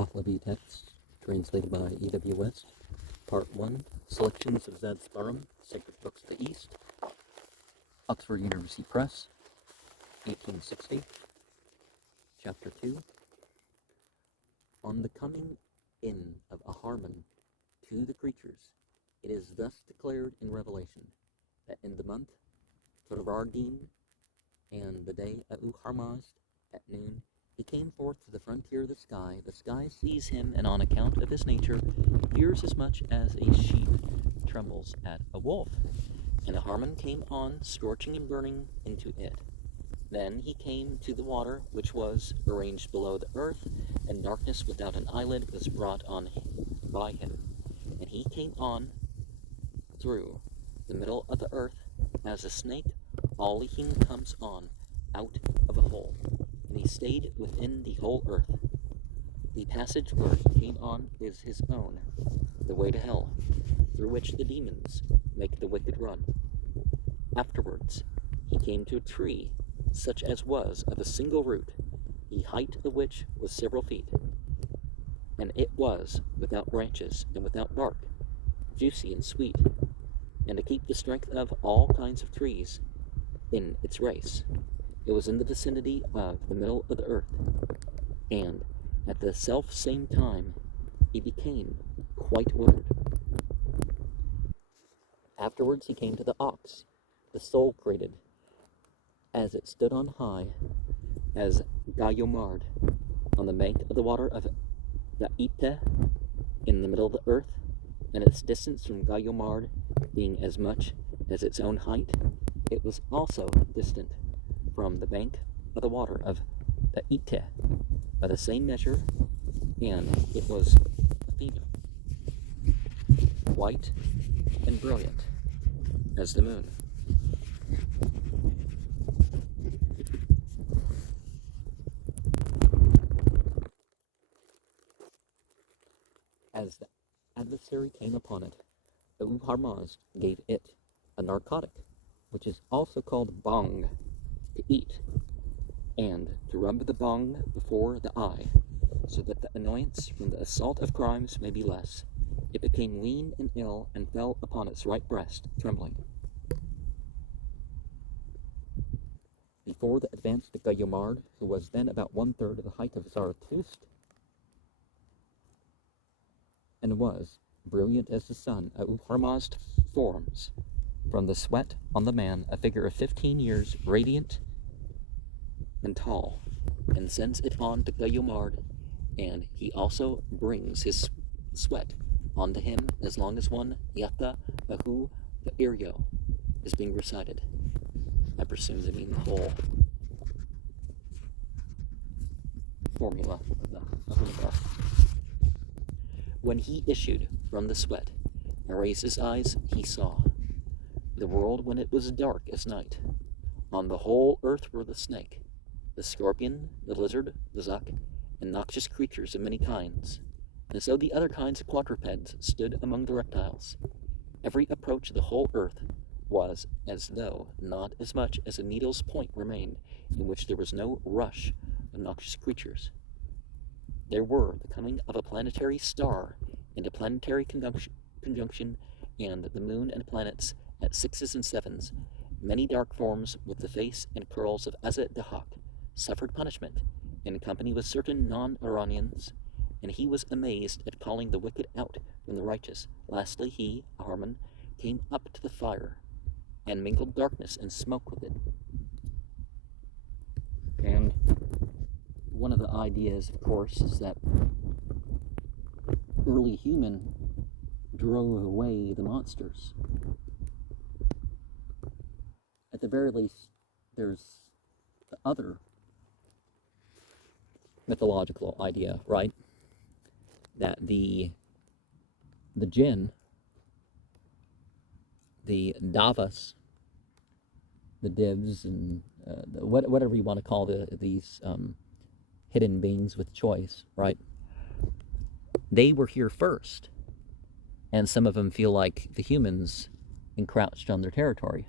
Pahlavi text, translated by E.W. West. Part 1, Selections of Zad Sparam, Sacred Books of the East, Oxford University Press, 1860. Chapter 2. On the coming in of Aharman to the creatures, it is thus declared in Revelation, that in the month Torvardin and the day Uharmazd at noon, he came forth to the frontier of the sky sees him, and on account of his nature, fears as much as a sheep trembles at a wolf. And Aharman came on, scorching and burning into it. Then he came to the water, which was arranged below the earth, and darkness without an eyelid was brought on by him. And he came on through the middle of the earth, as a snake always comes on out of a hole. And he stayed within the whole earth. The passage where he came on is his own, the way to hell, through which the demons make the wicked run. Afterwards he came to a tree, such as was of a single root, the height of which was several feet, and it was without branches and without bark, juicy and sweet, and to keep the strength of all kinds of trees in its race. It was in the vicinity of the middle of the earth, and at the self same time he became quite withered. Afterwards he came to the ox, the soul created, as it stood on high, as Gayomard, on the bank of the water of Yaite, in the middle of the earth, and its distance from Gayomard being as much as its own height, it was also distant from the bank of the water of Yaite by the same measure, and it was a female, white and brilliant as the moon. As the adversary came upon it, the Uharmazd gave it a narcotic, which is also called bong, to eat, and to rub the bong before the eye, so that the annoyance from the assault of crimes may be less. It became lean and ill, and fell upon its right breast, trembling. Before the advance to Gayomard, who was then about 1/3 of the height of Zarathustra, and was brilliant as the sun, Uharmazd forms from the sweat on the man a figure of 15 years, radiant and tall, and sends it on to Gayomard, and he also brings his sweat onto him as long as one Yata Ahu the Irio is being recited. I presume they mean the whole formula. When he issued from the sweat and raised his eyes, he saw the world when it was dark as night. On the whole earth were the snake, the scorpion, the lizard, the zuck, and noxious creatures of many kinds, and so the other kinds of quadrupeds stood among the reptiles. Every approach of the whole earth was as though not as much as a needle's point remained, in which there was no rush of noxious creatures. There were the coming of a planetary star into planetary conjunction, and the moon and planets at 6s and 7s, many dark forms with the face and curls of Azet Dahak, suffered punishment, in company with certain non-Iranians, and he was amazed at calling the wicked out from the righteous. Lastly he, Aharman, came up to the fire, and mingled darkness and smoke with it. And one of the ideas, of course, is that early human drove away the monsters. At the very least, there's the other mythological idea, right? That the jinn, the davas, the divs, and whatever you want to call these hidden beings with choice, right? They were here first, and some of them feel like the humans encroached on their territory.